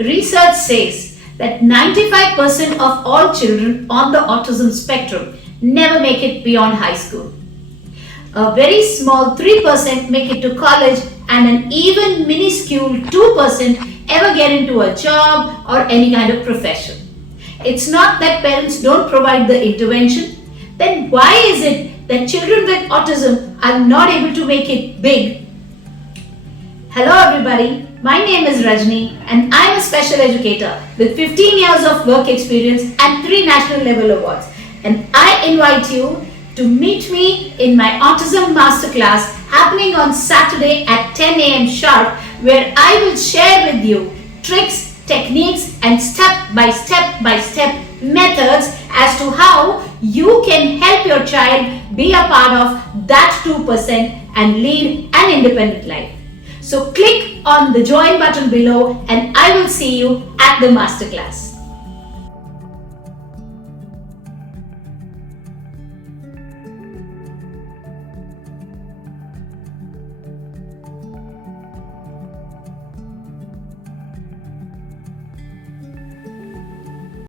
Research says that 95% of all children on the autism spectrum never make it beyond high school. A very small 3% make it to college, and an even minuscule 2% ever get into a job or any kind of profession. It's not that parents don't provide the intervention. Then why is it that children with autism are not able to make it big? Hello everybody, my name is Rajni and I'm a special educator with 15 years of work experience and 3 national level awards. And I invite you to meet me in my Autism MasterClass happening on Saturday at 10 a.m. sharp, where I will share with you tricks, techniques and step-by-step methods as to how you can help your child be a part of that 2% and lead an independent life. So click on the join button below and I will see you at the masterclass.